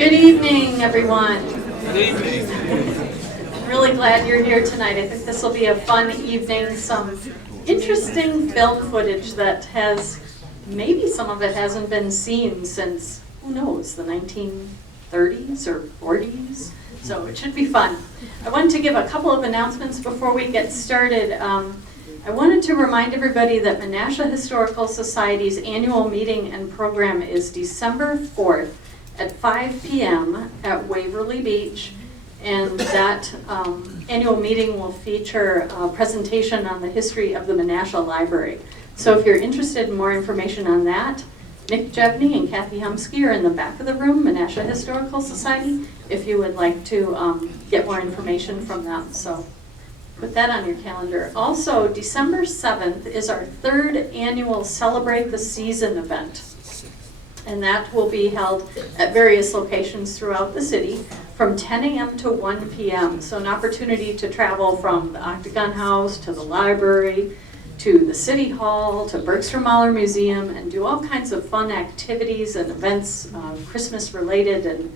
Good evening, everyone. Good evening. I'm really glad you're here tonight. I think this will be a fun evening. Some interesting film footage that maybe some of it hasn't been seen since, who knows, the 1930s or 40s. So it should be fun. I wanted to give a couple of announcements before we get started. I wanted to remind everybody that Menasha Historical Society's annual meeting and program is December 4th at 5 p.m. at Waverly Beach. And that annual meeting will feature a presentation on the history of the Menasha Library. So if you're interested in more information on that, Nick Jevney and Kathy Humsky are in the back of the room, Menasha Historical Society, if you would like to get more information from them. So put that on your calendar. Also, December 7th is our third annual Celebrate the Season event. And that will be held at various locations throughout the city from 10 a.m. to 1 p.m. So an opportunity to travel from the Octagon House to the library, to the City Hall, to Bergstrom Mahler Museum, and do all kinds of fun activities and events, Christmas related, and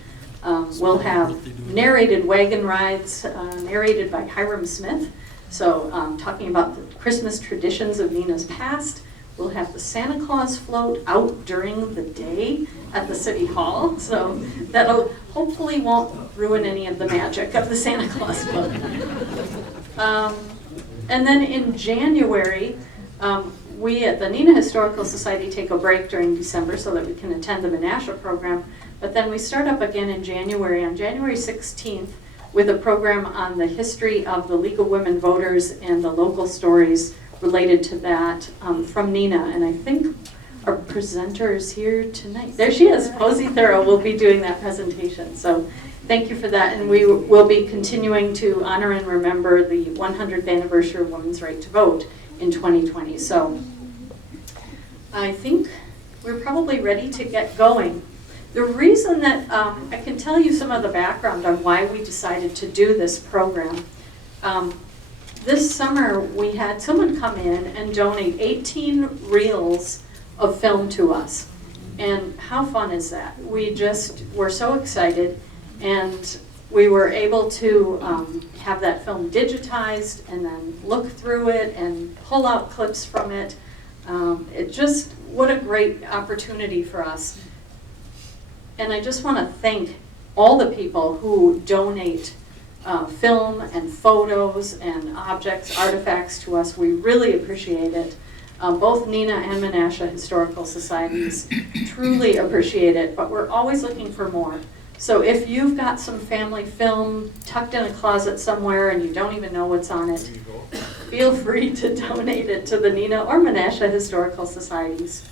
we'll have narrated wagon rides, narrated by Hiram Smith. So talking about the Christmas traditions of Neenah's past. We'll have the Santa Claus float out during the day at the City Hall. So that'll hopefully won't ruin any of the magic of the Santa Claus float. And then in January, we at the Neenah Historical Society take a break during December so that we can attend the Menasha program. But then we start up again in January, on January 16th, with a program on the history of the League of Women Voters and the local stories related to that from Neenah. And I think our presenter is here tonight. There she is. Posey Thorough will be doing that presentation. So thank you for that. And we will be continuing to honor and remember the 100th anniversary of women's right to vote in 2020. So I think we're probably ready to get going. The reason that I can tell you some of the background on why we decided to do this program. This summer we had someone come in and donate 18 reels of film to us. And how fun is that? We just were so excited, and we were able to have that film digitized and then look through it and pull out clips from it. What a great opportunity for us. And I just want to thank all the people who donate film and photos and objects, artifacts to us. We really appreciate it. Both Neenah and Menasha Historical Societies truly appreciate it, but we're always looking for more. So if you've got some family film tucked in a closet somewhere and you don't even know what's on it, feel free to donate it to the Neenah or Menasha Historical Societies.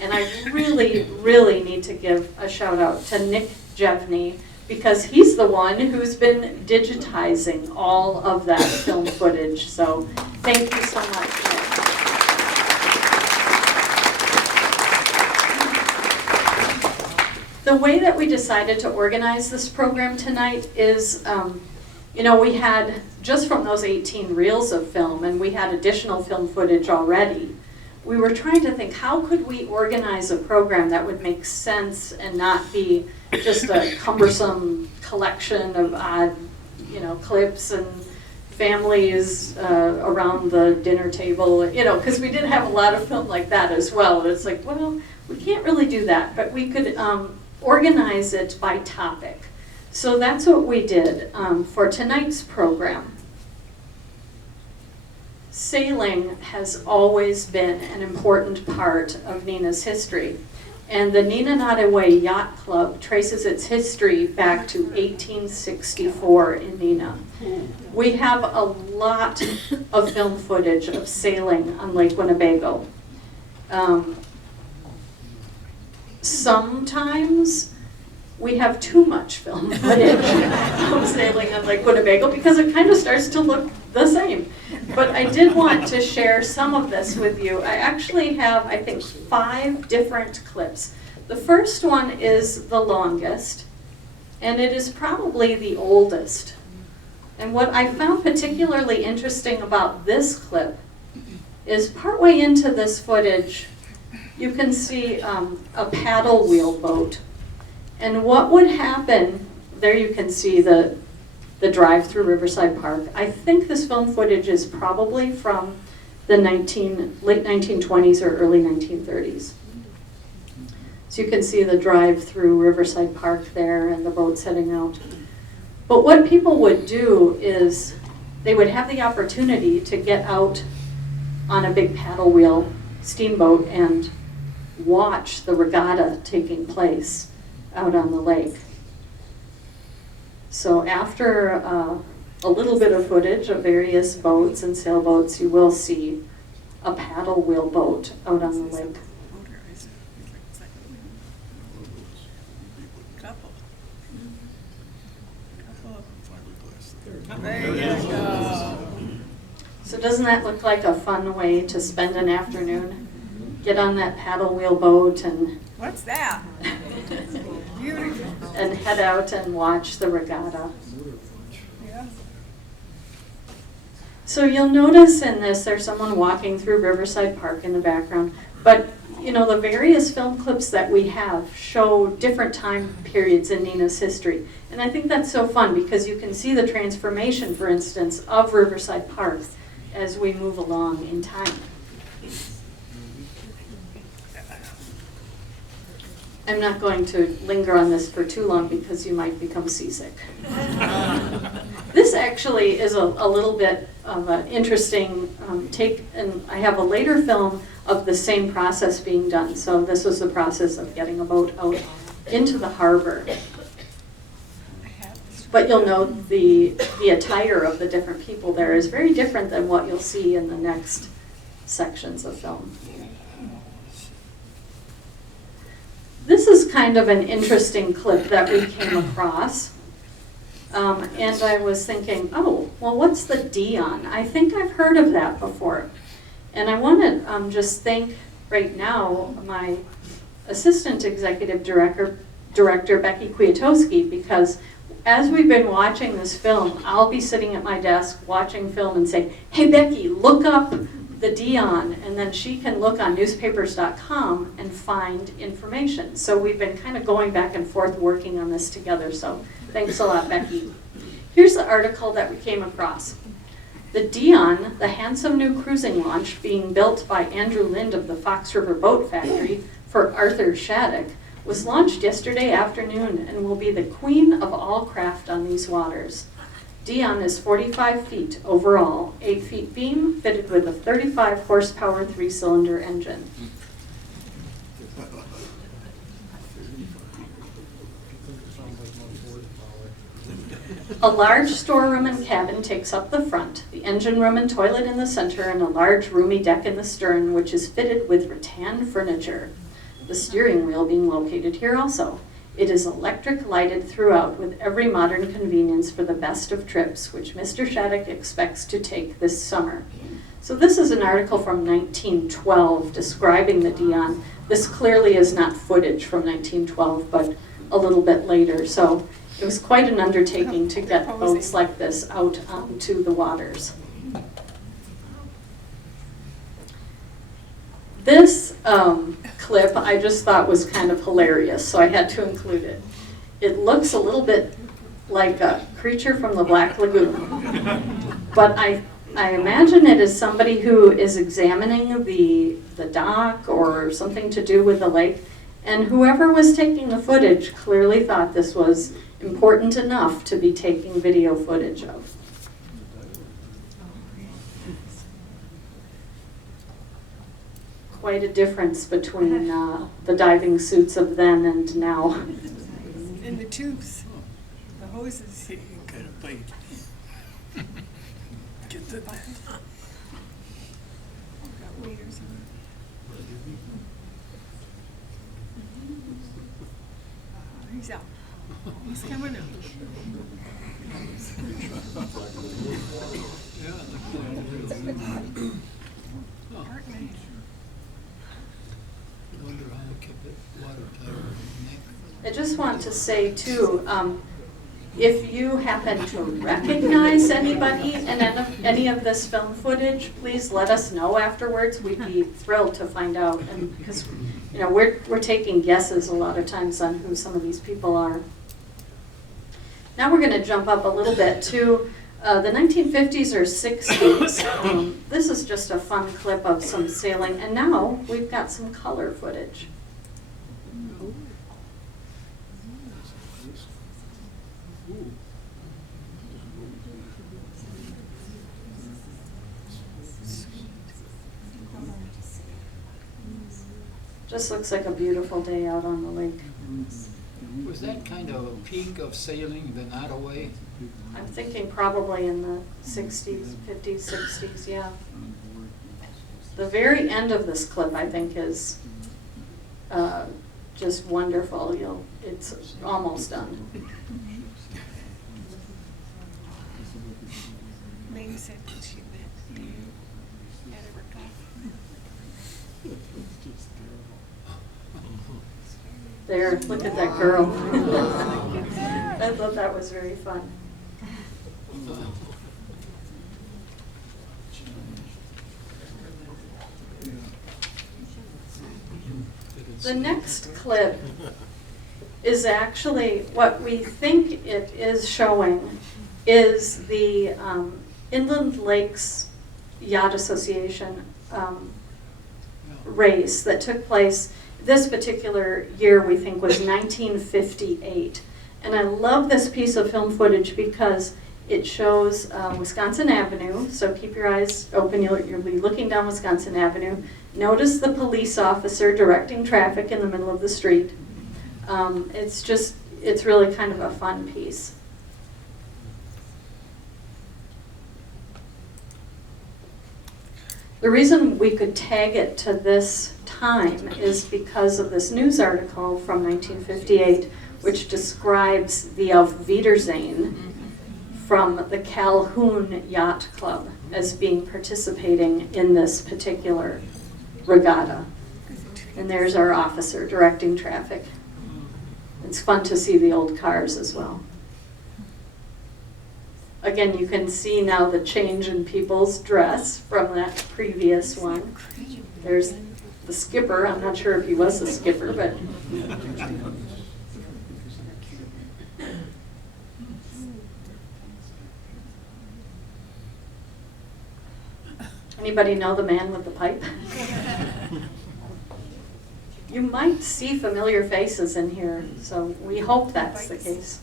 And I really, really need to give a shout out to Nick Jevney, because he's the one who's been digitizing all of that film footage. So thank you so much. The way that we decided to organize this program tonight is, we had, just from those 18 reels of film, and we had additional film footage already, we were trying to think, how could we organize a program that would make sense and not be just a cumbersome collection of odd, clips and families around the dinner table, because we did have a lot of film like that as well. And it's like, well, we can't really do that, but we could organize it by topic. So that's what we did for tonight's program. Sailing has always been an important part of Neenah's history, and the Neenah Not Away Yacht Club traces its history back to 1864 in Neenah. We have a lot of film footage of sailing on Lake Winnebago. Sometimes we have too much film footage of sailing on Lake Winnebago because it kind of starts to look the same. But I did want to share some of this with you. I actually have, I think, 5 different clips. The first one is the longest, and it is probably the oldest. And what I found particularly interesting about this clip is partway into this footage, you can see a paddle wheel boat. And what would happen, there you can see the drive through Riverside Park. I think this film footage is probably from the late 1920s or early 1930s. So you can see the drive through Riverside Park there and the boats heading out. But what people would do is they would have the opportunity to get out on a big paddle wheel steamboat and watch the regatta taking place out on the lake. So after a little bit of footage of various boats and sailboats, you will see a paddle wheel boat out on the lake. There you go. So doesn't that look like a fun way to spend an afternoon? Get on that paddle wheel boat and What's that? Beautiful. and head out and watch the regatta. Yeah. So you'll notice in this there's someone walking through Riverside Park in the background, but you know the various film clips that we have show different time periods in Neenah's history. And I think that's so fun because you can see the transformation, for instance, of Riverside Park as we move along in time. I'm not going to linger on this for too long because you might become seasick. This actually is a little bit of an interesting take, and I have a later film of the same process being done. So this was the process of getting a boat out into the harbor. But you'll note the attire of the different people there is very different than what you'll see in the next sections of film. This is kind of an interesting clip that we came across. And I was thinking, oh, well, what's the Dion? I think I've heard of that before. And I want to just thank right now my assistant executive director Becky Kwiatkowski, because as we've been watching this film, I'll be sitting at my desk watching film and say, hey, Becky, look up the Dion, and then she can look on newspapers.com and find information. So we've been kind of going back and forth working on this together, so thanks a lot, Becky. Here's the article that we came across. The Dion, the handsome new cruising launch being built by Andrew Lind of the Fox River Boat Factory for Arthur Shattuck, was launched yesterday afternoon and will be the queen of all craft on these waters. Dion is 45 feet overall, 8 feet beam, fitted with a 35 horsepower 3-cylinder engine. A large storeroom and cabin takes up the front, the engine room and toilet in the center, and a large roomy deck in the stern, which is fitted with rattan furniture. The steering wheel being located here also. It is electric lighted throughout with every modern convenience for the best of trips, which Mr. Shattuck expects to take this summer. So this is an article from 1912 describing the Dion. This clearly is not footage from 1912, but a little bit later. So it was quite an undertaking to get boats like this out onto the waters. This clip I just thought was kind of hilarious, so I had to include it. It looks a little bit like a creature from the Black Lagoon, but I imagine it is somebody who is examining the dock or something to do with the lake, and whoever was taking the footage clearly thought this was important enough to be taking video footage of. Quite a difference between the diving suits of then and now. And the tubes, the hoses. You gotta bite. Get the Got waders on. He's out. He's coming out. Partner. wonder how I kept it watertight. I just want to say too, If you happen to recognize anybody in any of this film footage, please let us know afterwards. We'd be thrilled to find out, and because we're taking guesses a lot of times on who some of these people are. Now we're going to jump up a little bit to the 1950s or 60s. This is just a fun clip of some sailing, and now we've got some color footage. Just looks like a beautiful day out on the lake. Was that kind of a peak of sailing the Nottoway? I'm thinking probably in the 60s, 50s, 60s, yeah. The very end of this clip, I think, is just wonderful. It's almost done. Lane said that she met Beau at a regatta. There, look at that girl. I thought that was very fun. The next clip is actually what we think it is showing is the Inland Lakes Yacht Association race that took place. This particular year we think was 1958. And I love this piece of film footage because it shows Wisconsin Avenue. So keep your eyes open, you'll be looking down Wisconsin Avenue. Notice the police officer directing traffic in the middle of the street. It's really kind of a fun piece. The reason we could tag it to this time is because of this news article from 1958, which describes the Auf Wiedersehen from the Calhoun Yacht Club as being participating in this particular regatta. And there's our officer directing traffic. It's fun to see the old cars as well. Again, you can see now the change in people's dress from that previous one. There's the skipper. I'm not sure if he was the skipper, but anybody know the man with the pipe? You might see familiar faces in here, so we hope that's the case.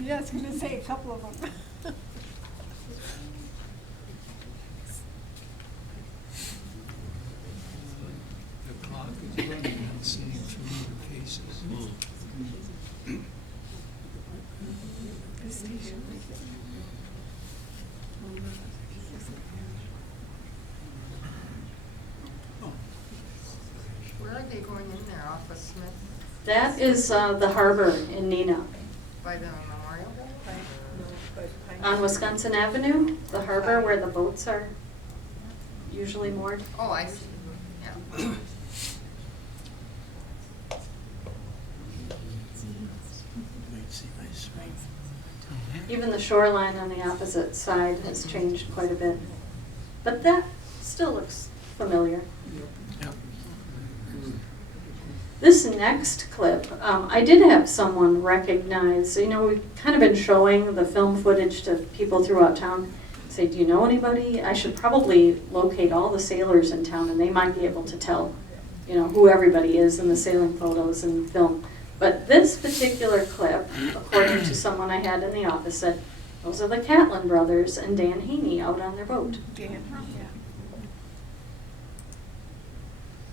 Yeah, I was going to say a couple of them. The clock is running and seeing familiar faces. The station. Where are they going in there, off of Smith, That is the harbor in Neenah. by the Memorial Day? On Wisconsin Avenue, the harbor where the boats are usually moored. Oh, I see, yeah. Even the shoreline on the opposite side has changed quite a bit. But that still looks familiar. This next clip, I did have someone recognize, we've kind of been showing the film footage to people throughout town. Say, do you know anybody? I should probably locate all the sailors in town and they might be able to tell, who everybody is in the sailing photos and film. But this particular clip, according to someone I had in the office, said, those are the Catlin brothers and Dan Heaney out on their boat. Dan, yeah.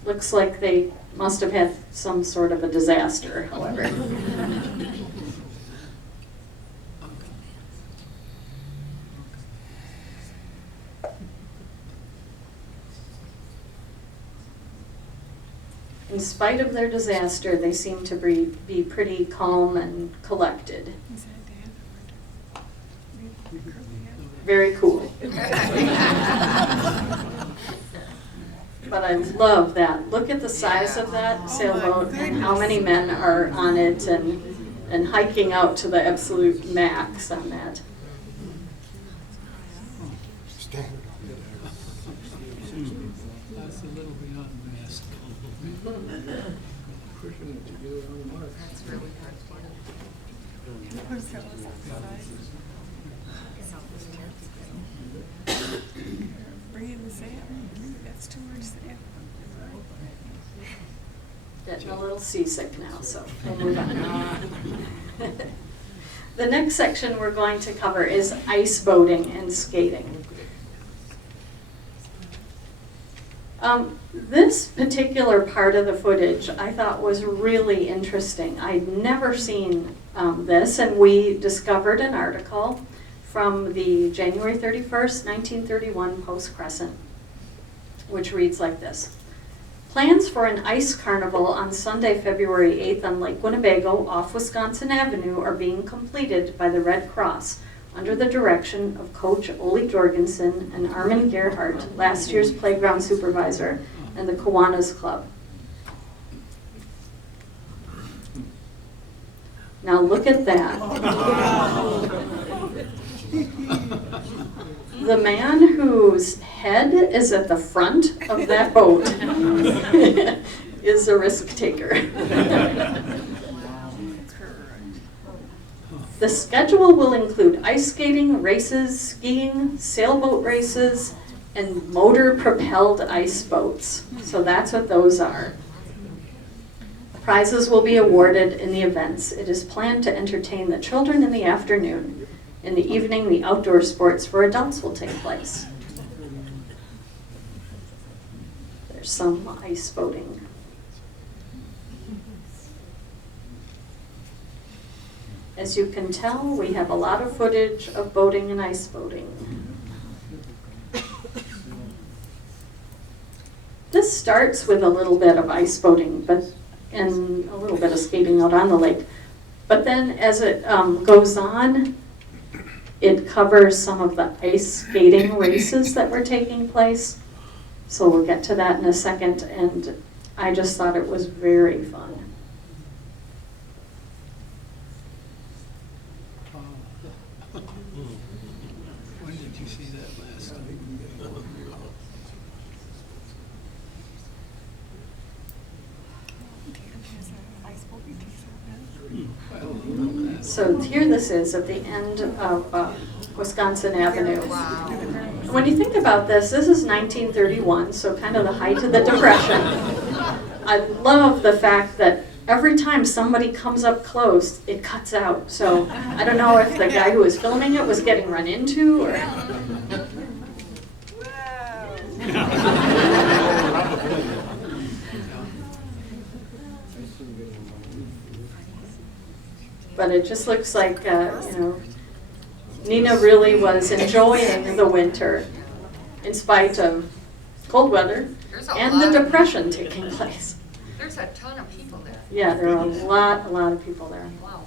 Looks like they must have had some sort of a disaster, however. In spite of their disaster, they seem to be pretty calm and collected. Is that Dan? Very cool. But I love that. Look at the size of that sailboat and how many men are on it, and and hiking out to the absolute max on that. Standard. That's a little beyond mass. Pushing it to get it on the mark. That's really good. Who's that was outside? Bring in the sand. That's too much sand. Getting a little seasick now, so we'll move on. The next section we're going to cover is ice boating and skating. This particular part of the footage I thought was really interesting. I'd never seen this, and we discovered an article from the January 31st, 1931 Post-Crescent, which reads like this. Plans for an ice carnival on Sunday, February 8th on Lake Winnebago off Wisconsin Avenue are being completed by the Red Cross under the direction of Coach Ole Jorgensen and Armin Gerhardt, last year's playground supervisor, and the Kiwanis Club. Now look at that. The man whose head is at the front of that boat is a risk taker. The schedule will include ice skating, races, skiing, sailboat races, and motor-propelled ice boats. So that's what those are. Prizes will be awarded in the events. It is planned to entertain the children in the afternoon. In the evening, the outdoor sports for adults will take place. There's some ice boating. As you can tell, we have a lot of footage of boating and ice boating. This starts with a little bit of ice boating, and a little bit of skating out on the lake. But then as it goes on, it covers some of the ice skating races that were taking place. So we'll get to that in a second, and I just thought it was very fun. When did you see that last time? So here this is at the end of Wisconsin Avenue. Wow. When you think about this, this is 1931, so kind of the height of the Depression. I love the fact that every time somebody comes up close, it cuts out. So I don't know if the guy who was filming it was getting run into or... But it just looks like, Neenah really was enjoying the winter in spite of cold weather and the Depression taking place. There's a ton of people there. Yeah, there are a lot of people there. Wow.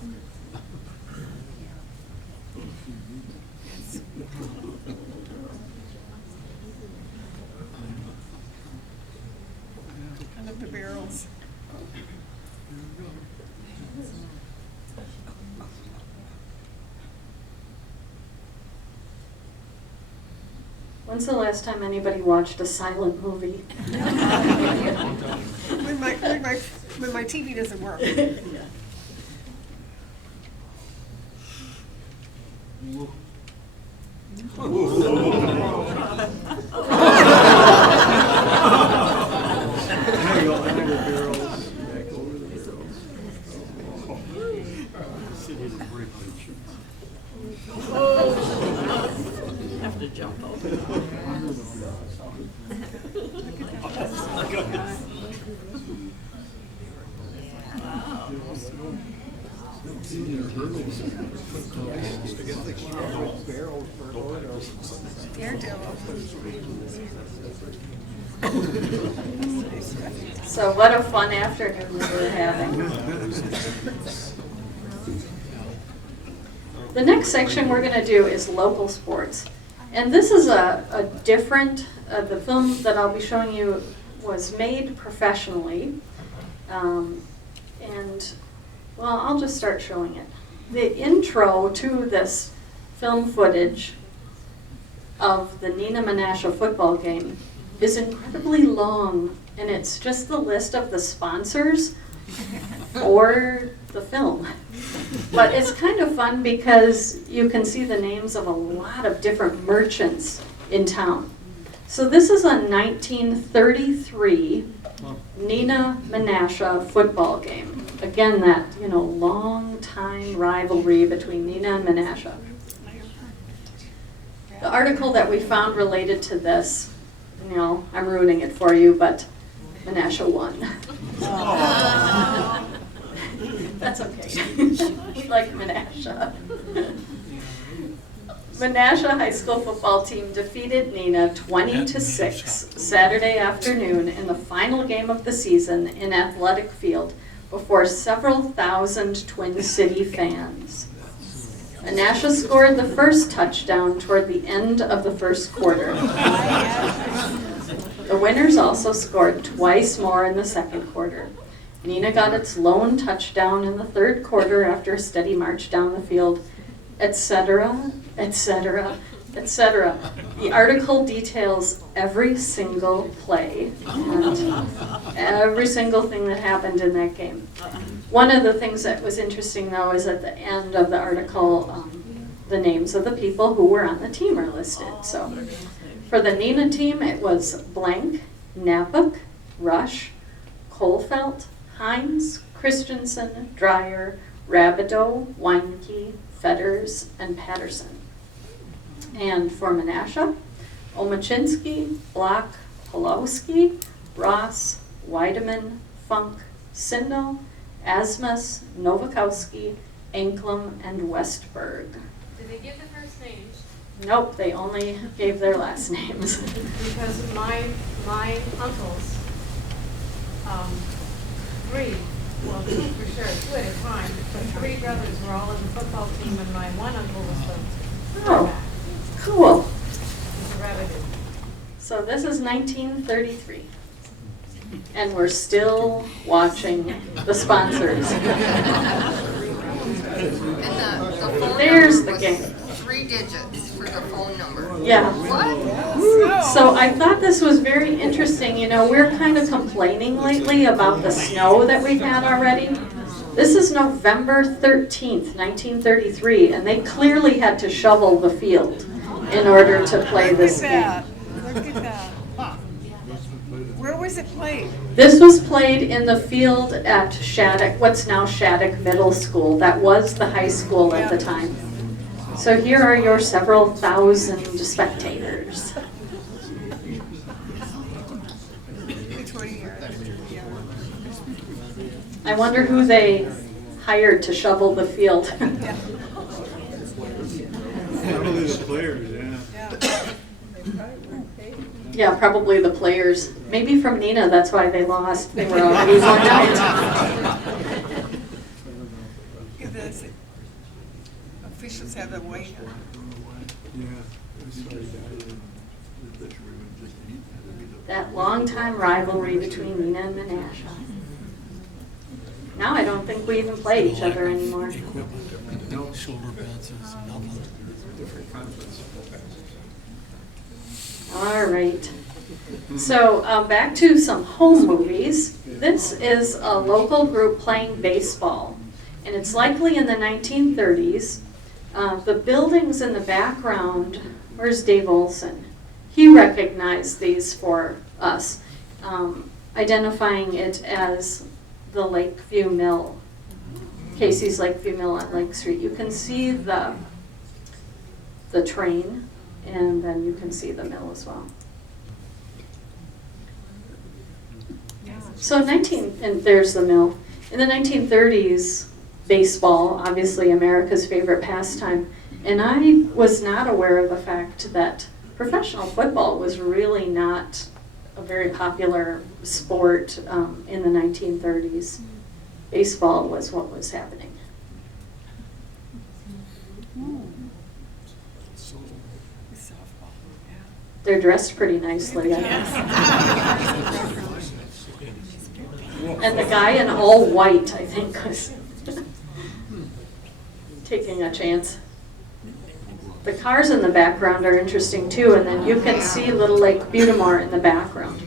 I love the barrels. When's the last time anybody watched a silent movie? When my TV doesn't work. Have to jump over. So what a fun afternoon we were having. The next section we're going to do is local sports. And this is a different, the film that I'll be showing you was made professionally. And Well, I'll just start showing it. The intro to this film footage of the Neenah Menasha football game is incredibly long, and it's just the list of the sponsors for the film. But it's kind of fun because you can see the names of a lot of different merchants in town. So this is a 1933 Neenah Menasha football game. Again, that, long time rivalry between Neenah and Menasha. The article that we found related to this, I'm ruining it for you, but Menasha won. That's okay. We like Menasha. Menasha High School football team defeated Neenah 20-6 Saturday afternoon in the final game of the season in Athletic Field before several thousand Twin City fans. Menasha scored the first touchdown toward the end of the first quarter. The winners also scored twice more in the second quarter. Neenah got its lone touchdown in the third quarter after a steady march down the field, etc., etc., etc. The article details every single play and every single thing that happened in that game. One of the things that was interesting, though, is at the end of the article, the names of the people who were on the team are listed. So for the Neenah team, it was Blank, Napuk, Rush, Colfelt, Hines, Christensen, Dreyer, Rabideau, Weinke, Fetters, and Patterson. And for Menasha, Omachinsky, Block, Pulowski, Ross, Weideman, Funk, Sindel, Asmus, Novakowski, Anklem, and Westberg. Did they give the first names? Nope, they only gave their last names. Because my uncles, three, well, two for sure, two at a time, but three brothers were all in the football team, and my one uncle was the quarterback. Cool. He's a rabbit. So this is 1933. And we're still watching the sponsors. And the phone There's number the was game. 3 digits for the phone number. Yeah. What? So I thought this was very interesting. We're kind of complaining lately about the snow that we've had already. This is November 13th, 1933, and they clearly had to shovel the field in order to play this game. Look at that. Where was it played? This was played in the field at Shattuck, what's now Shattuck Middle School. That was the high school at the time. So here are your several thousand spectators. I wonder who they hired to shovel the field. Probably the players, yeah. Yeah, probably the players. Maybe from Neenah, that's why they lost. They were already worn out. The officials have a way. That long-time rivalry between Neenah and Menasha. Now I don't think we even play each other anymore. No shoulder pads, nothing. All right. So back to some home movies. This is a local group playing baseball, and it's likely in the 1930s. The buildings in the background, where's Dave Olson? He recognized these for us, identifying it as the Lakeview Mill, Casey's Lakeview Mill on Lake Street. You can see the train, and then you can see the mill as well. So and there's the mill. In the 1930s, baseball, obviously America's favorite pastime, and I was not aware of the fact that professional football was really not a very popular sport in the 1930s. Baseball was what was happening. They're dressed pretty nicely, I guess. And the guy in all white, I think, was taking a chance. The cars in the background are interesting too, and then you can see Little Lake Butamore in the background.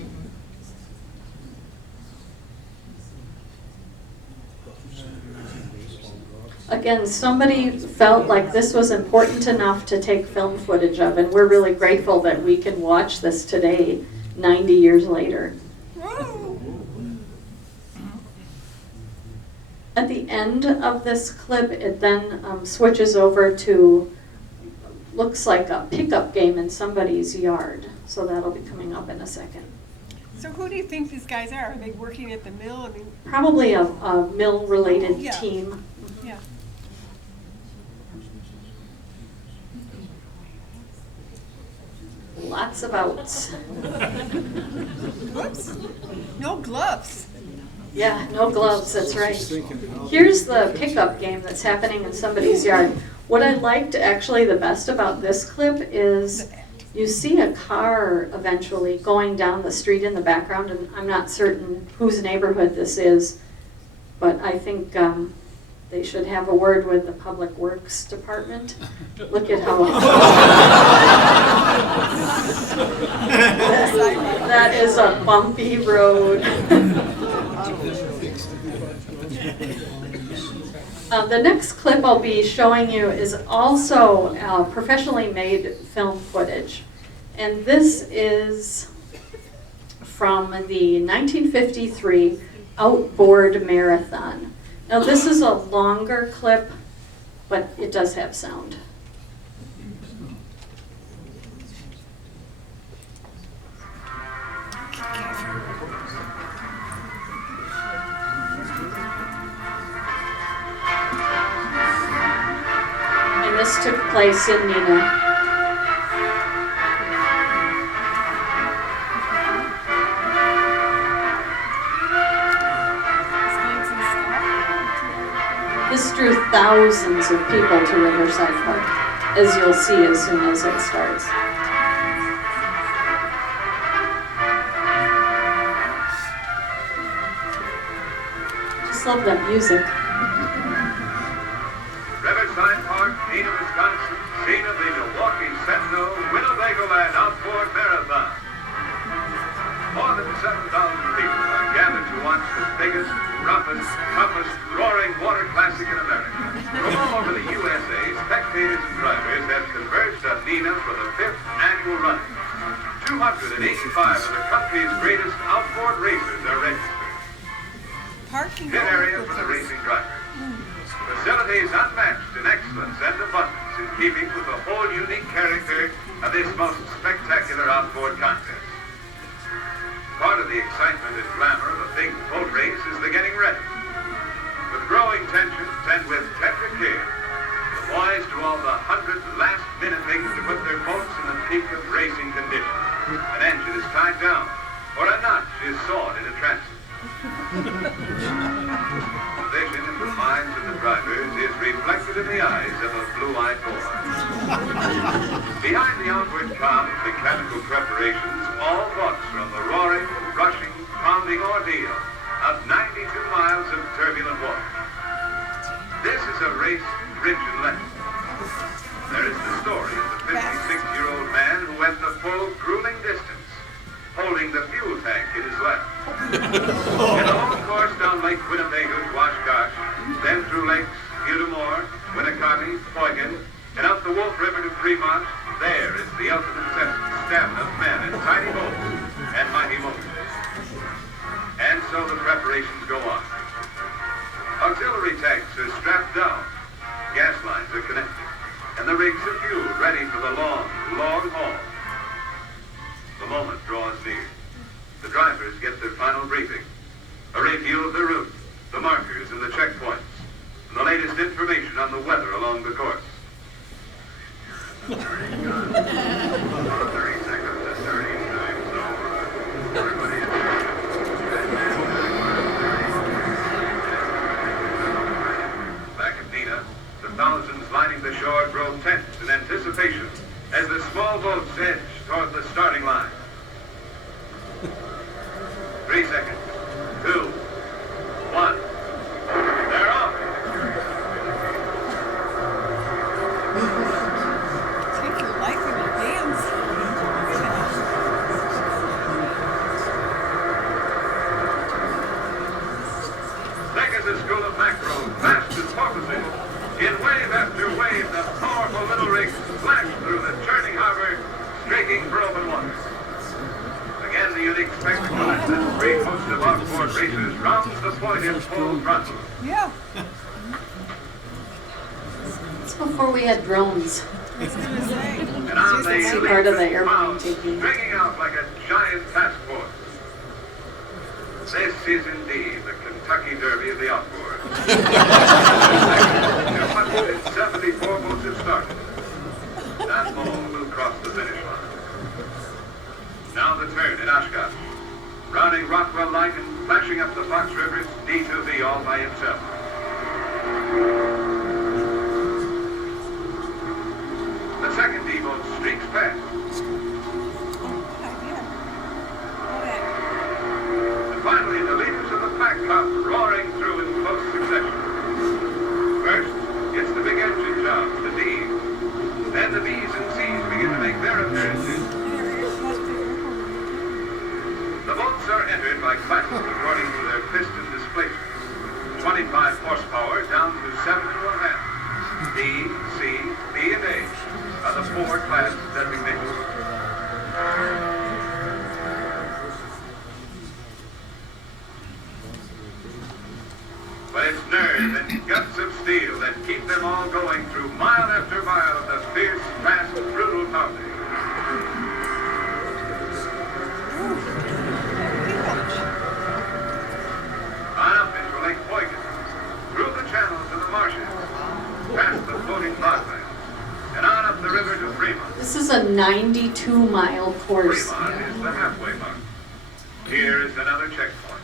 Again, somebody felt like this was important enough to take film footage of, and we're really grateful that we can watch this today, 90 years later. At the end of this clip, it then switches over to, looks like a pickup game in somebody's yard. So that'll be coming up in a second. So who do you think these guys are? Are they working at the mill? I mean, Probably a mill-related Yeah. team. yeah. Lots of outs. Whoops. No gloves. Yeah, no gloves, that's right. Thinking how- Here's the pickup game that's happening in somebody's yard. What I liked actually the best about this clip is you see a car eventually going down the street in the background, and I'm not certain whose neighborhood this is, but I think they should have a word with the Public Works Department. Look at how that is a bumpy road. The next clip I'll be showing you is also professionally made film footage. And this is from the 1953 Outboard Marathon. Now this is a longer clip, but it does have sound. And this took place in Neenah. This drew thousands of people to Riverside Park, as you'll see as soon as it starts. Just love that music. Riverside Park, Neenah, Wisconsin, scene of the Milwaukee Sentinel Winnebago Land Outboard Marathon. More than 7,000 people are gathered to watch the biggest, roughest, toughest, roaring water classic in America. From all over the USA, spectators and drivers have converged on Neenah for the 5th annual run. 285 of the country's greatest outboard racers are registered. Parking. Pit area for the racing drivers. Facilities unmatched in excellence and abundance in keeping with the whole unique character of this most spectacular outboard contest. Part of the excitement and glamour of a big boat race is the getting ready. With growing tensions and with tender care, the boys do all the 100 last-minute things to put their boats in the peak of racing condition. An engine is tied down, or a notch is sawed in a transom. Vision in the minds of the drivers is reflected in the eyes of a blue-eyed boy. Behind the outward calm of mechanical preparations, all thoughts from the roaring, rushing, pounding ordeal of 92 miles of turbulent water. This is a race rich in lessons. There is the story of the 56-year-old man who went the full grueling distance, holding the fuel tank in his lap. In a long course down Lake Winnebago to Oshkosh, then through Lakes Butamore, Winnicott, Poygan, and up the Wolf River to Fremont, there is the ultimate test of stamina of men in tiny boats and mighty motors. And so the preparations go on. Auxiliary tanks are strapped down, gas lines are connected, and the rigs are fueled, ready for the long, long haul. The moment draws near. The drivers get their final briefing. A review of the route, the markers and the checkpoints, and the latest information on the weather along the course. 30 seconds to starting time, so everybody is back at Neenah, the thousands lining the shore grow tense in anticipation as the small boats edge toward the starting line. 3 seconds. the school of mackerel, fast as porpoises. In wave after wave, the powerful little rigs flash through the churning harbor, streaking for open water. Again, the unique spectacle as this great host of outboard racers rounds the point in full throttle. Yeah. It's before we had drones. I was gonna say. And on they See leap part of the and airplane bounce, taking. stringing out like a giant passport. This is indeed the Kentucky Derby of the outboard. 274 boats have started. Not all will cross the finish line. Now the turn at Oshkosh. Rounding Rockwell Lake and flashing up the Fox River, it's D2V all by himself. The second D-boat streaks past. And finally, the leaders of the pack come roaring through in close succession. First, it's the big engine jobs, the D's. Then the B's and C's begin to make their appearances. The boats are entered by classes according to their piston displacement. 25 horsepower down to 7 1/2. D, C, B, and A are the 4 class designations. But it's nerve and guts of steel that keep them all going through mile after mile of the fierce, fast, brutal pounding. On up into Lake Boygan, through the channels and the marshes, past the floating boglands, and on up the river to Fremont. This is a 92-mile course. Fremont is the halfway mark. Here is another checkpoint.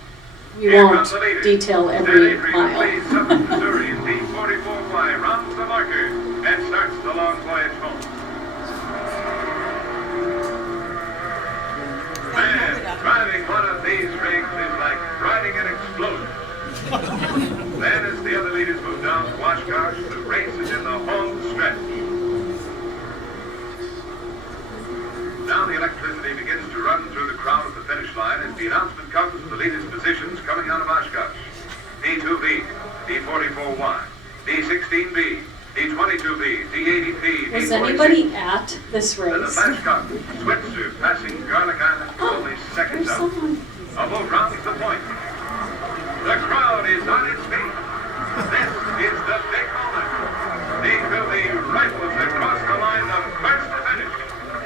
We Here won't comes the leader. detail every Steady for mile. Please, Southern Missouri in D44Y rounds the marker and starts the long voyage home. Man, driving one of these rigs is like riding an explosion. Then as the other leaders move down to Oshkosh, the race is in the home stretch. Now the electricity begins to run through the crowd at the finish line as the announcement comes of the leaders' positions coming out of Oshkosh. D2V, D44Y, D16B, D22B, D80P, Was D46. anybody at this And the race? flash car, Switzer passing Garlic Island only seconds There's out. someone. A boat rounds the point. The crowd is on its feet. This is the big moment. D2V rifles across the line of first to finish,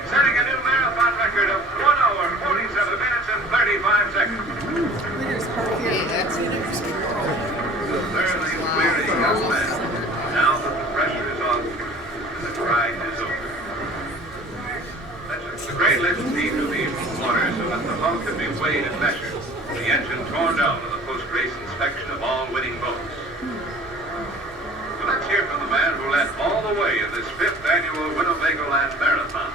setting a new marathon record of 1 hour, 47 minutes, and 35 seconds. Leaders park Okay, here. that's The thoroughly weary young man, now that the pressure is off and the grind is over. The great lift D2V from the water so that the hull can be weighed and measured. The engine torn down in the post-race inspection of all winning boats. So let's hear from the man who led all the way in this 5th annual Winnebago Land Marathon.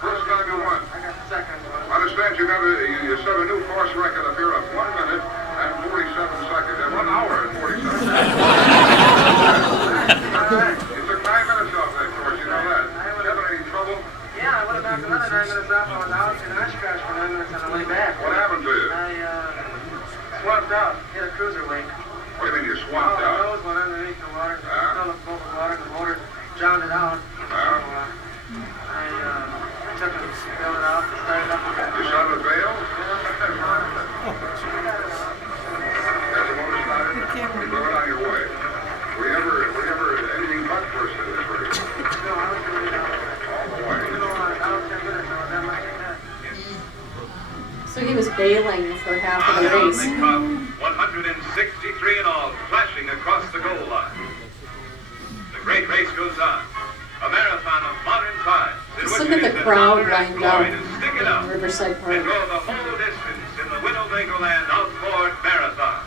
First time you won. I got second. I understand you set a new course record up here of 1 minute and 47 seconds. And 1 hour and 47 seconds. You took 9 minutes off that course, you know that. Did you have any trouble? Yeah, I would have knocked another 9 minutes off. I was out in Oshkosh for 9 minutes on the way back. What happened to you? I swamped out, hit a cruiserweight. What do you mean you swamped The out? nose went underneath the water, Yeah. filled up both with water, and the motor drowned it out. Yeah. I took it, filled it out, started up again. You shot a veil? Yeah. As the motor started, you blew it on your way. Were you ever anything but first in this race? No, I was really down. All the way. You know, I was 10 minutes, so that might be that. So he was bailing for half of the On race. they come, 163 in all, flashing across the goal line. The great race goes on. A marathon of modern times. in Just which look at it the is an crowd honor and lined up glory to stick it out in Riverside and Park. go the whole distance in the Winnebago Land Outboard Marathon.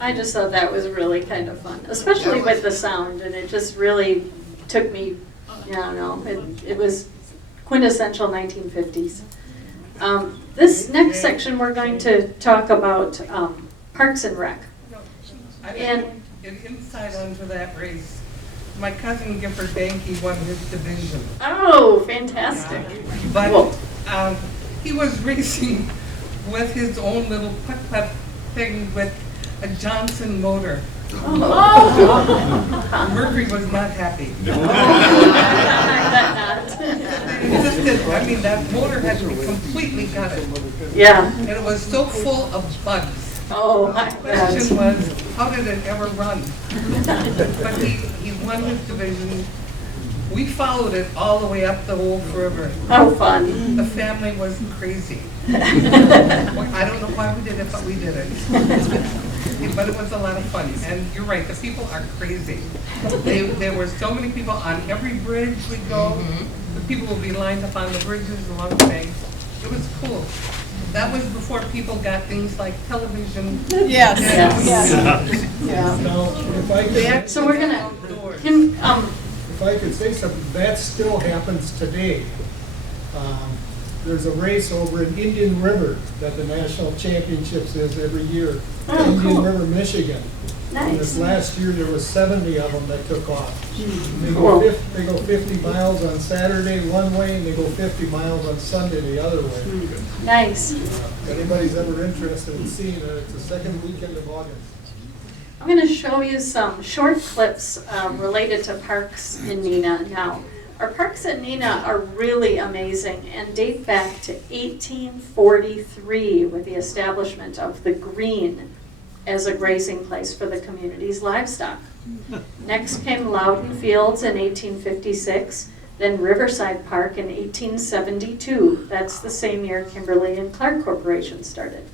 I just thought that was really kind of fun, especially with the sound, and it just really took me, I don't know, it was quintessential 1950s. This next section, we're going to talk about Parks and Rec. I And- mean, an insight onto that race. My cousin Gifford Banky won his division. Oh, fantastic. But Whoa. he was racing with his own little putt-putt thing with a Johnson motor. Oh. Mercury was not happy. I bet They insisted, I mean, that motor had to be completely gutted. not. Yeah. And it was so full of bugs. Oh, I The question bet. was, how did it ever run? But he won his division. We followed it all the way up the Wolf River. How fun. The family was crazy. I don't know why we did it, but we did it. But it was a lot of fun. And you're right, the people are crazy. There were so many people on every bridge we go. The people would be lined up on the bridges along the banks. It was cool. That was before people got things like television. Yes, Yes. Yeah. Now, if I They could, So we're gonna, outdoors. if I could say something, that still happens today. There's a race over in Indian River that the national championships is every year. Oh, Indian cool. River, Michigan. And this Nice. last year, there was 70 of them that took off. They Cool. go 50 miles on Saturday one way, and they go 50 miles on Sunday the other way. Nice. If anybody's ever interested in seeing it, it's the second weekend of August. I'm going to show you some short clips related to parks in Neenah now. Our parks in Neenah are really amazing and date back to 1843 with the establishment of the Green as a grazing place for the community's livestock. Next came Loudon Fields in 1856, then Riverside Park in 1872. That's the same year Kimberly and Clark Corporation started.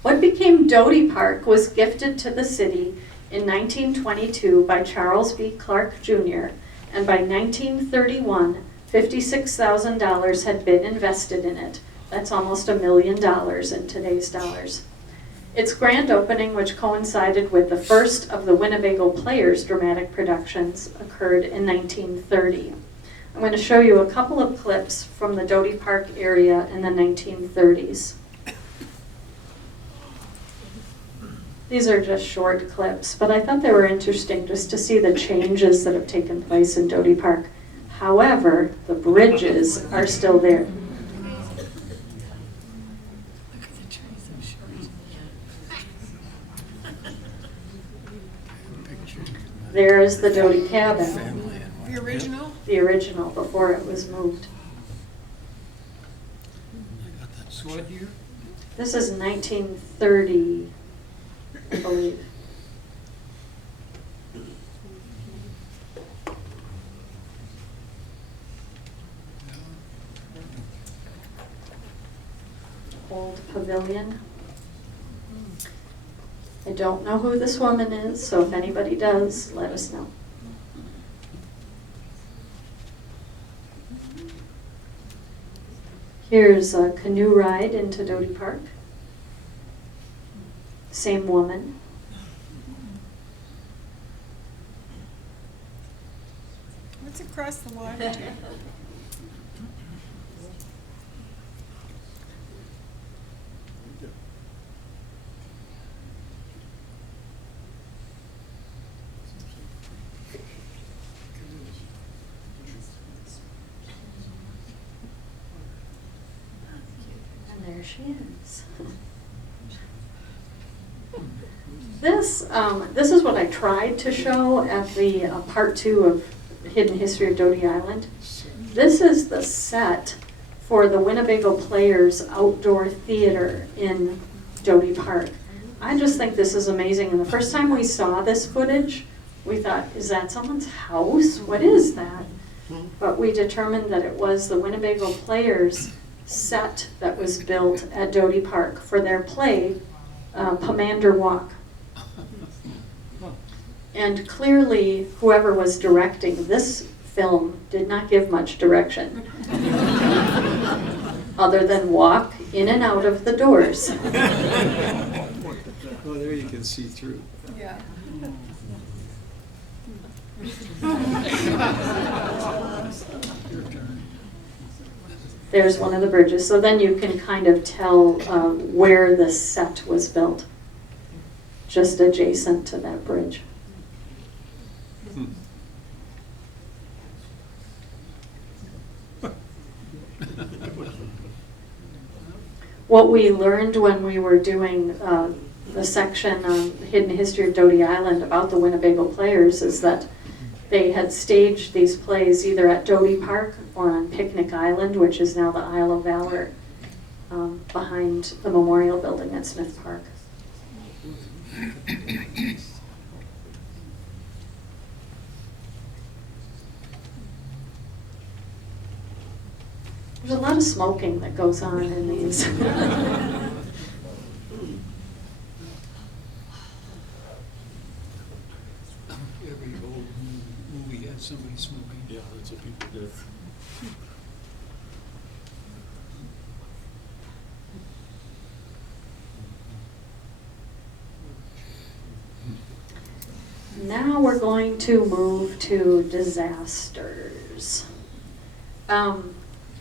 What became Doty Park was gifted to the city in 1922 by Charles B. Clark Jr., and by 1931, $56,000 had been invested in it. That's almost $1 million in today's dollars. Its grand opening, which coincided with the first of the Winnebago Players dramatic productions, occurred in 1930. I'm going to show you a couple of clips from the Doty Park area in the 1930s. These are just short clips, but I thought they were interesting just to see the changes that have taken place in Doty Park. However, the bridges are still there. There's the Doty cabin, The original? the original, before it was moved. So what year? This is 1930, I believe. Old pavilion. I don't know who this woman is, so if anybody does, let us know. Here's a canoe ride into Doty Park. Same woman. What's across the water? And there she is. This is what I tried to show at the part 2 of Hidden History of Doty Island. This is the set for the Winnebago Players outdoor theater in Doty Park. I just think this is amazing. And the first time we saw this footage, we thought, is that someone's house? What is that? But we determined that it was the Winnebago Players set that was built at Doty Park for their play, Pomander Walk. And clearly, whoever was directing this film did not give much direction, other than walk in and out of the doors. Oh, there you can see through. Yeah. There's one of the bridges, so then you can kind of tell where the set was built. just adjacent to that bridge. What we learned when we were doing the section on the hidden history of Doty Island about the Winnebago Players is that they had staged these plays either at Doty Park or on Picnic Island, which is now the Isle of Valor, behind the memorial building at Smith Park. There's a lot of smoking that goes on in these. Every old movie had somebody smoking. Yeah, that's what people do. Now we're going to move to disasters.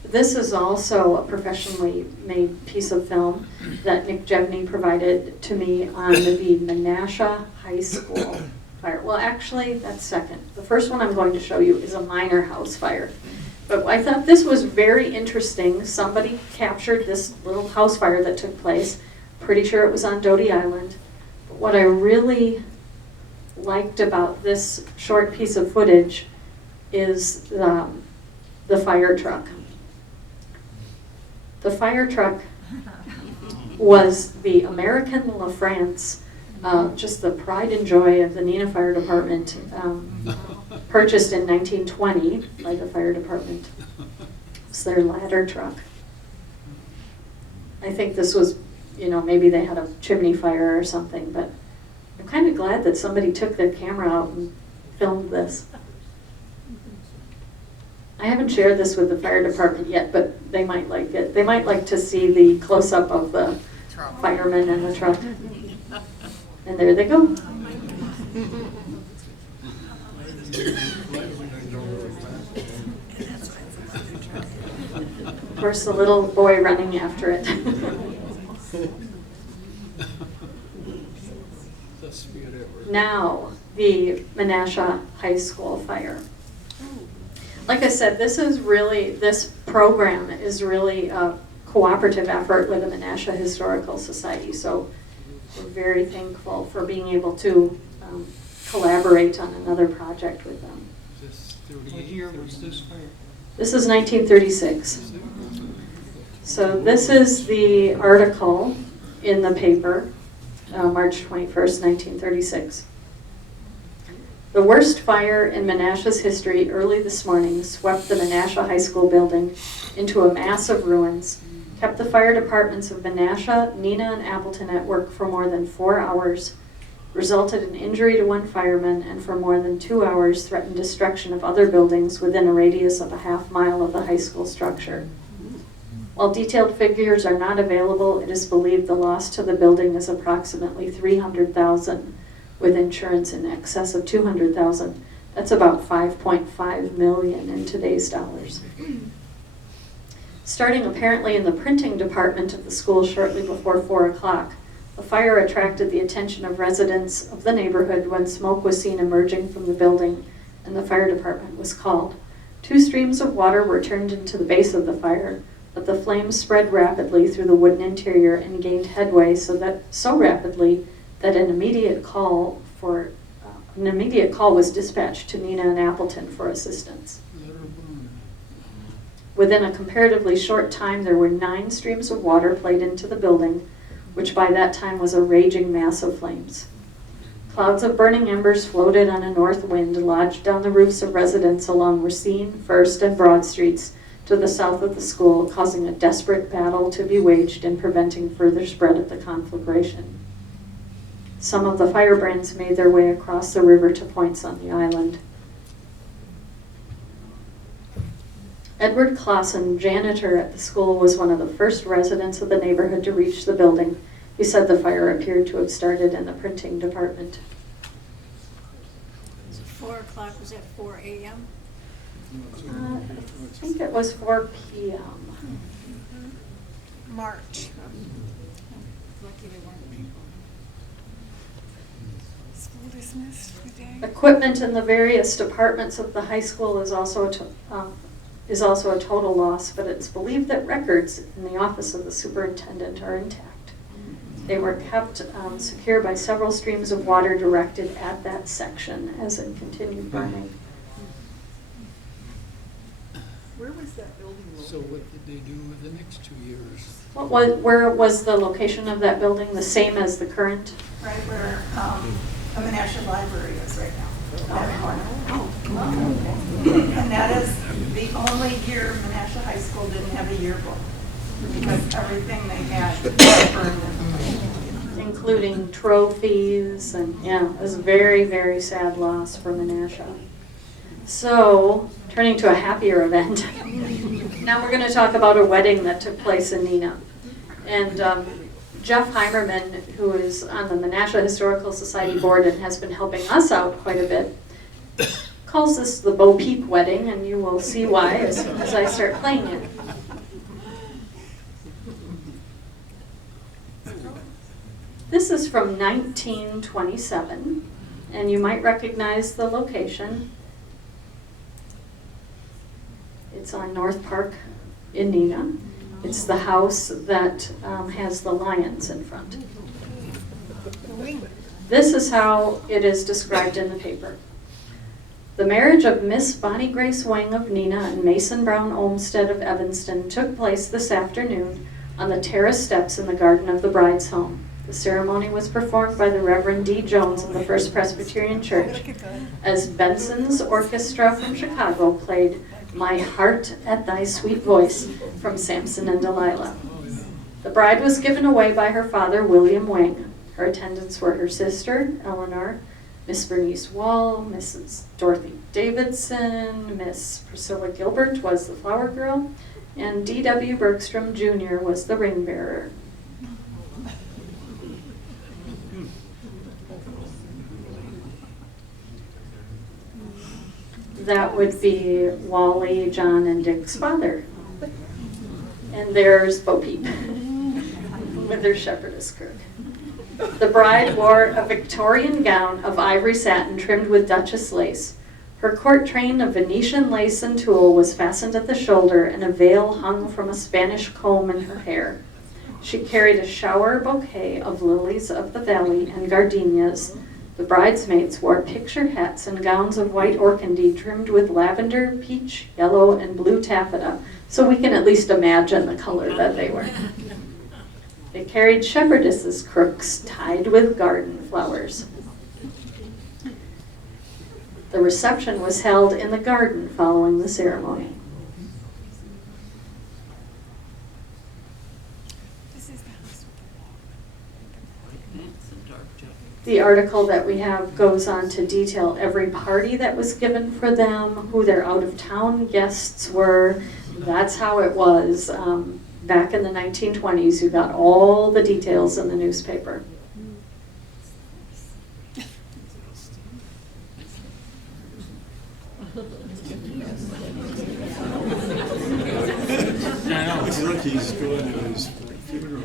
This is also a professionally made piece of film that Nick Jevney provided to me on the Menasha High School fire. Well, actually, that's second. The first one I'm going to show you is a minor house fire. But I thought this was very interesting. Somebody captured this little house fire that took place. Pretty sure it was on Doty Island. But what I really liked about this short piece of footage is the fire truck. The fire truck was the American LaFrance, just the pride and joy of the Neenah Fire Department, purchased in 1920 by the fire department. It's their ladder truck. I think this was, maybe they had a chimney fire or something, but I'm kind of glad that somebody took their camera out and filmed this. I haven't shared this with the fire department yet, but they might like it. They might like to see the close-up of the firemen and the truck. And there they go. Of course, the little boy running after it. Now, the Menasha High School fire. Like I said, this program is really a cooperative effort with the Menasha Historical Society, so we're very thankful for being able to collaborate on another project with them. What year was this fire? This is 1936. So this is the article in the paper, March 21st, 1936. The worst fire in Menasha's history early this morning swept the Menasha High School building into a mass of ruins, kept the fire departments of Menasha, Neenah, and Appleton at work for more than 4 hours, resulted in injury to one fireman, and for more than 2 hours threatened destruction of other buildings within a radius of a half-mile of the high school structure. While detailed figures are not available, it is believed the loss to the building is approximately $300,000, with insurance in excess of $200,000. That's about $5.5 million in today's dollars. Starting apparently in the printing department of the school shortly before 4 o'clock, the fire attracted the attention of residents of the neighborhood when smoke was seen emerging from the building and the fire department was called. 2 streams of water were turned into the base of the fire, but the flames spread rapidly through the wooden interior and gained headway so rapidly that an immediate call was dispatched to Neenah and Appleton for assistance. Within a comparatively short time, there were 9 streams of water played into the building, which by that time was a raging mass of flames. Clouds of burning embers floated on a north wind, lodged down the roofs of residents along Racine, First, and Broad Streets to the south of the school, causing a desperate battle to be waged in preventing further spread of the conflagration. Some of the firebrands made their way across the river to points on the island. Edward Clausen, janitor at the school, was one of the first residents of the neighborhood to reach the building. He said the fire appeared to have started in the printing department. Was it 4 o'clock? Was that 4 a.m.? I think it was 4 p.m. March. Lucky there weren't people. Christmas today. Equipment in the various departments of the high school is also a total loss, but it's believed that records in the office of the superintendent are intact. They were kept secure by several streams of water directed at that section as it continued burning. Where was that building So what did they do with the next 2 years? Where was the location of that building? The same as the current? Right where the Menasha Library is right now. That corner. And that is the only year Menasha High School didn't have a yearbook, because everything they had burned in. Including trophies, and yeah, it was a very, very sad loss for Menasha. So, turning to a happier event, now we're going to talk about a wedding that took place in Neenah. And Jeff Heimerman, who is on the Menasha Historical Society board and has been helping us out quite a bit, calls this the Beau Peep wedding, and you will see why as I start playing it. This is from 1927, and you might recognize the location. It's on North Park in Neenah. It's the house that has the lions in front. This is how it is described in the paper. The marriage of Miss Bonnie Grace Wang of Neenah and Mason Brown Olmsted of Evanston took place this afternoon on the terrace steps in the garden of the bride's home. The ceremony was performed by the Reverend D. Jones of the First Presbyterian Church as Benson's Orchestra from Chicago played My Heart at Thy Sweet Voice from Samson and Delilah. The bride was given away by her father, William Wang. Her attendants were her sister, Eleanor, Miss Bernice Wall, Mrs. Dorothy Davidson, Miss Priscilla Gilbert was the flower girl, and D.W. Bergstrom Jr. was the ring bearer. That would be Wally, John, and Dick's father. And there's Beau Peep with their shepherdess crook. The bride wore a Victorian gown of ivory satin trimmed with Duchess lace. Her court train of Venetian lace and tulle was fastened at the shoulder, and a veil hung from a Spanish comb in her hair. She carried a shower bouquet of lilies of the valley and gardenias. The bridesmaids wore picture hats and gowns of white organdy trimmed with lavender, peach, yellow, and blue taffeta, so we can at least imagine the color that they were. They carried shepherdesses' crooks tied with garden flowers. The reception was held in the garden following the ceremony. The article that we have goes on to detail every party that was given for them, who their out-of-town guests were. That's how it was back in the 1920s. You got all the details in the newspaper. It's like he's going to his funeral.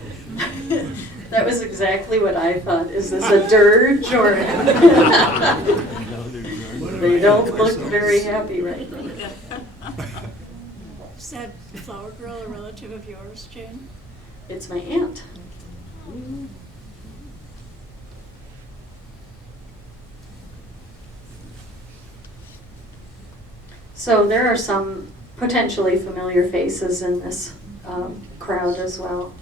That was exactly what I thought. Is this a dirge or? They don't look very happy right now. Is that flower girl a relative of yours, Jane? It's my aunt. So there are some potentially familiar faces in this crowd as well.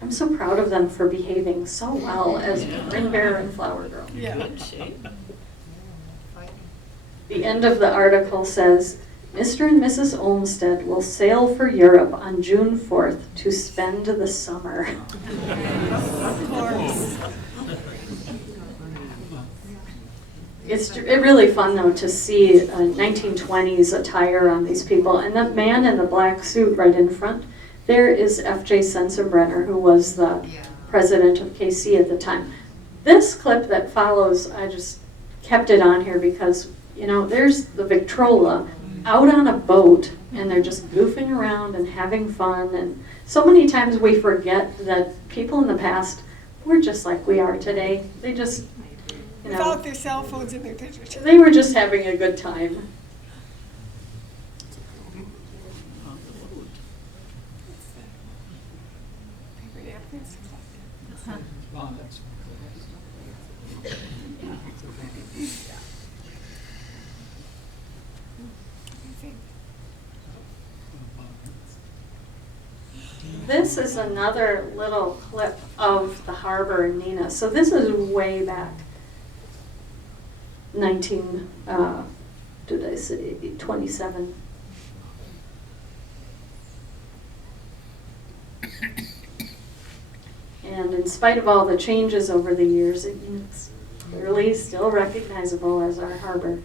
I'm so proud of them for behaving so well as ring bearer and flower girl. Yeah. The end of the article says, Mr. and Mrs. Olmsted will sail for Europe on June 4th to spend the summer. Of course. It's really fun, though, to see 1920s attire on these people. And that man in the black suit right in front, there is F.J. Sensenbrenner, who was the president of KC at the time. This clip that follows, I just kept it on here because, you know, there's the Victrola out on a boat, and they're just goofing around and having fun. And so many times we forget that people in the past were just like we are today. They just, you know, Without their cell phones in their pictures. they were just having a good time. Paper napkins. Oh, that's- This is another little clip of the harbor in Neenah. So this is way back, 27. And in spite of all the changes over the years, it's clearly still recognizable as our harbor.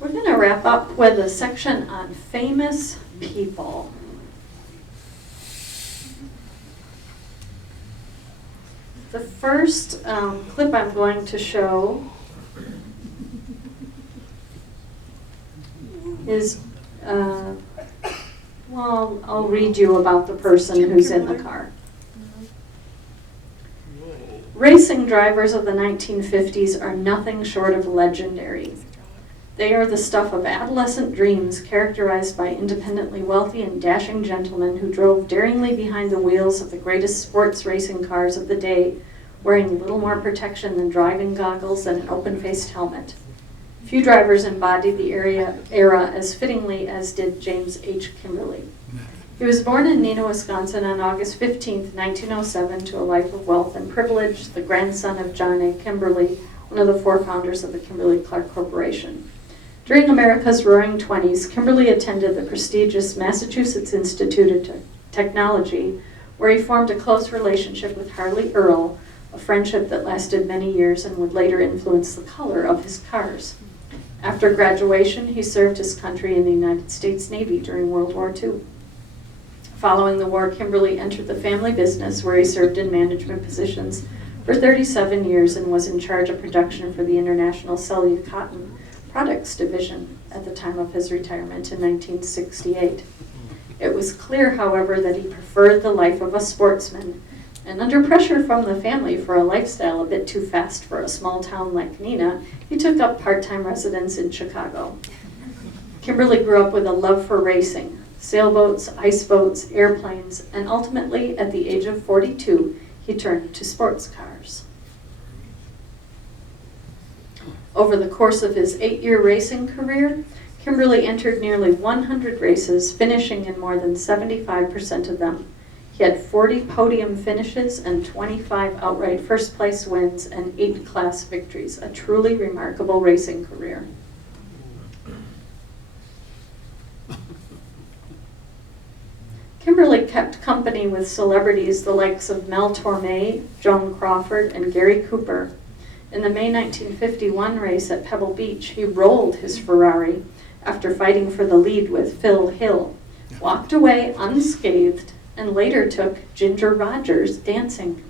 We're going to wrap up with a section on famous people. The first clip I'm going to show is, well, I'll read you about the person who's in the car. Racing drivers of the 1950s are nothing short of legendary. They are the stuff of adolescent dreams characterized by independently wealthy and dashing gentlemen who drove daringly behind the wheels of the greatest sports racing cars of the day, wearing little more protection than driving goggles and an open-faced helmet. Few drivers embodied the era as fittingly as did James H. Kimberly. He was born in Neenah, Wisconsin on August 15, 1907, to a life of wealth and privilege, the grandson of John A. Kimberly, one of the four founders of the Kimberly-Clark Corporation. During America's Roaring Twenties, Kimberly attended the prestigious Massachusetts Institute of Technology, where he formed a close relationship with Harley Earl, a friendship that lasted many years and would later influence the color of his cars. After graduation, he served his country in the United States Navy during World War II. Following the war, Kimberly entered the family business, where he served in management positions for 37 years and was in charge of production for the International Cellular Cotton Products Division at the time of his retirement in 1968. It was clear, however, that he preferred the life of a sportsman, and under pressure from the family for a lifestyle a bit too fast for a small town like Neenah, he took up part-time residence in Chicago. Kimberly grew up with a love for racing, sailboats, ice boats, airplanes, and ultimately, at the age of 42, he turned to sports cars. Over the course of his 8-year racing career, Kimberly entered nearly 100 races, finishing in more than 75% of them. He had 40 podium finishes and 25 outright first-place wins and 8 class victories, a truly remarkable racing career. Kimberly kept company with celebrities the likes of Mel Torme, Joan Crawford, and Gary Cooper. In the May 1951 race at Pebble Beach, he rolled his Ferrari after fighting for the lead with Phil Hill, walked away unscathed, and later took Ginger Rogers dancing.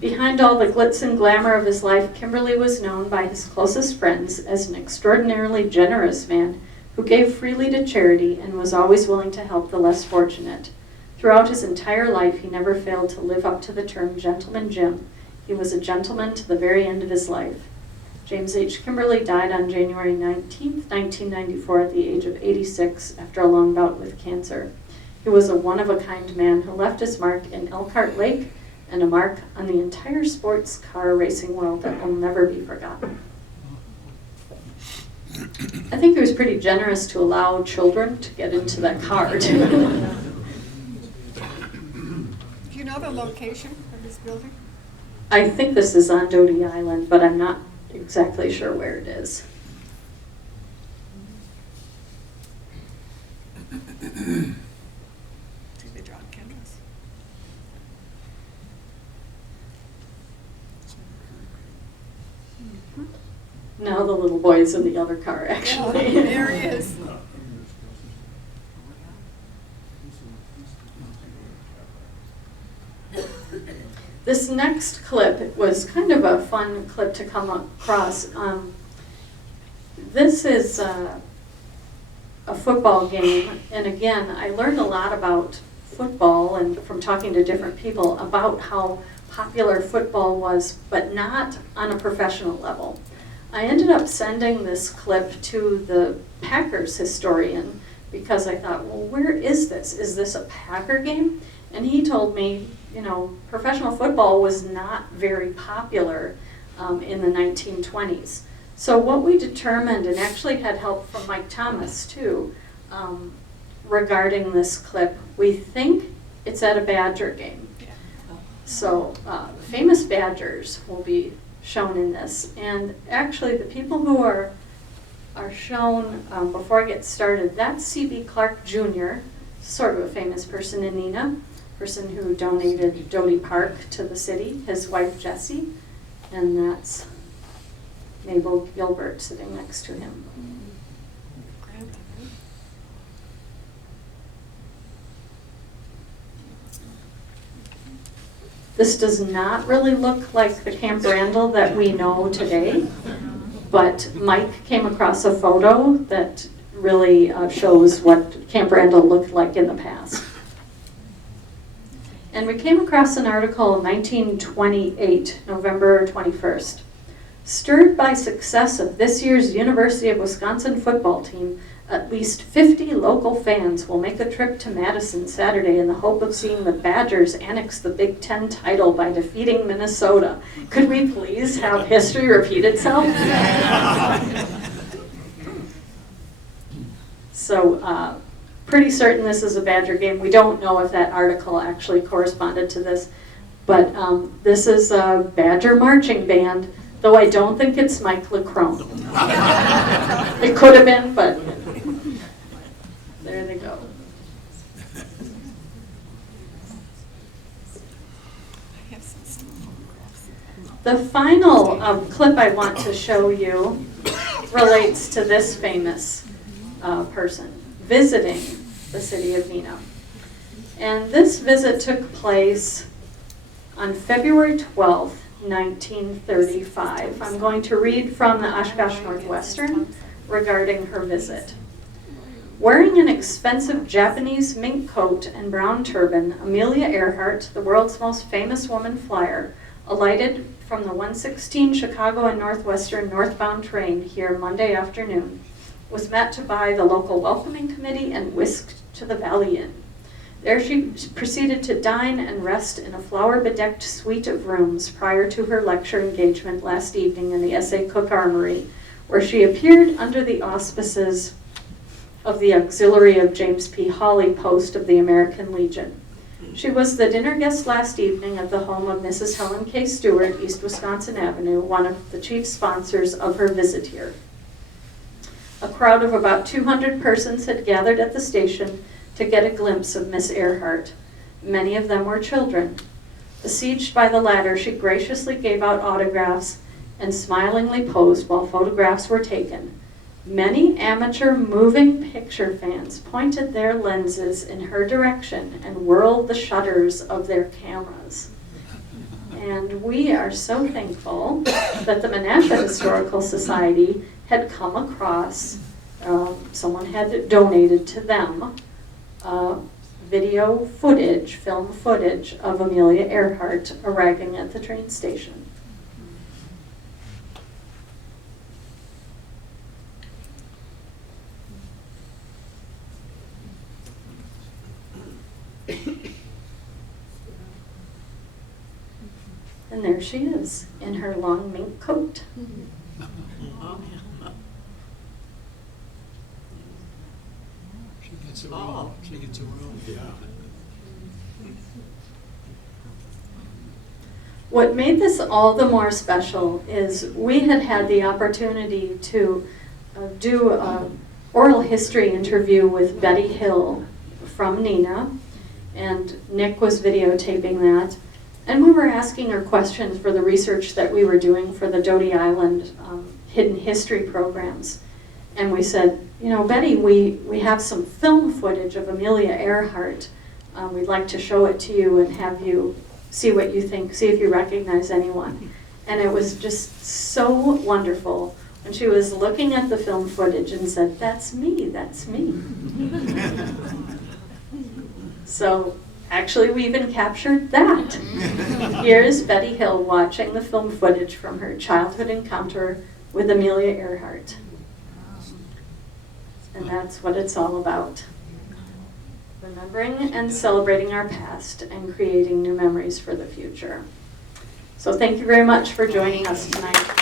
Behind all the glitz and glamour of his life, Kimberly was known by his closest friends as an extraordinarily generous man who gave freely to charity and was always willing to help the less fortunate. Throughout his entire life, he never failed to live up to the term Gentleman Jim. He was a gentleman to the very end of his life. James H. Kimberly died on January 19, 1994 at the age of 86 after a long bout with cancer. He was a one-of-a-kind man who left his mark in Elkhart Lake and a mark on the entire sports car racing world that will never be forgotten. I think he was pretty generous to allow children to get into that car, too. Do you know the location of this building? I think this is on Doty Island, but I'm not exactly sure where it is. Do they draw on canvas? Now the little boy is in the other car, actually. Yeah, there he is. This next clip was kind of a fun clip to come across. This is a football game, and again, I learned a lot about football and from talking to different people about how popular football was, but not on a professional level. I ended up sending this clip to the Packers historian because I thought, well, where is this? Is this a Packer game? And he told me, you know, professional football was not very popular in the 1920s. So what we determined, and actually had help from Mike Thomas too, regarding this clip, we think it's at a Badger game. So famous Badgers will be shown in this. And actually the people who are shown, before I get started, that's C.B. Clark Jr., sort of a famous person in Neenah, person who donated Doty Park to the city, his wife Jessie, and that's Mabel Gilbert sitting next to him. This does not really look like the Camp Randall that we know today, but Mike came across a photo that really shows what Camp Randall looked like in the past. And we came across an article in 1928, November 21st. Stirred by success of this year's University of Wisconsin football team, at least 50 local fans will make a trip to Madison Saturday in the hope of seeing the Badgers annex the Big Ten title by defeating Minnesota. Could we please have history repeat itself? So, pretty certain this is a Badger game. We don't know if that article actually corresponded to this, but this is a Badger marching band, though I don't think it's Mike LeCrone. It could have been, but there they go. The final clip I want to show you relates to this famous person visiting the city of Neenah. And this visit took place on February 12th, 1935. I'm going to read from the Oshkosh Northwestern regarding her visit. Wearing an expensive Japanese mink coat and brown turban, Amelia Earhart, the world's most famous woman flyer, alighted from the 116 Chicago and Northwestern northbound train here Monday afternoon, was met by the local welcoming committee and whisked to the Valley Inn. There she proceeded to dine and rest in a flower-bedecked suite of rooms prior to her lecture engagement last evening in the S.A. Cook Armory, where she appeared under the auspices of the auxiliary of James P. Hawley Post of the American Legion. She was the dinner guest last evening at the home of Mrs. Helen K. Stewart, East Wisconsin Avenue, one of the chief sponsors of her visit here. A crowd of about 200 persons had gathered at the station to get a glimpse of Miss Earhart. Many of them were children. Besieged by the latter, she graciously gave out autographs and smilingly posed while photographs were taken. Many amateur moving picture fans pointed their lenses in her direction and whirled the shutters of their cameras. And we are so thankful that the Menasha Historical Society had come across, someone had donated to them video footage, film footage of Amelia Earhart arriving at the train station. And there she is, in her long mink coat. She gets around. She gets around. Yeah. What made this all the more special is we had had the opportunity to do an oral history interview with Betty Hill from Neenah, and Nick was videotaping that. And we were asking her questions for the research that we were doing for the Doty Island hidden history programs. And we said, you know, Betty, we have some film footage of Amelia Earhart. We'd like to show it to you and have you see what you think, see if you recognize anyone. And it was just so wonderful when she was looking at the film footage and said, "That's me, that's me." So actually we even captured that. Here's Betty Hill watching the film footage from her childhood encounter with Amelia Earhart. And that's what it's all about. Remembering and celebrating our past and creating new memories for the future. So thank you very much for joining us tonight.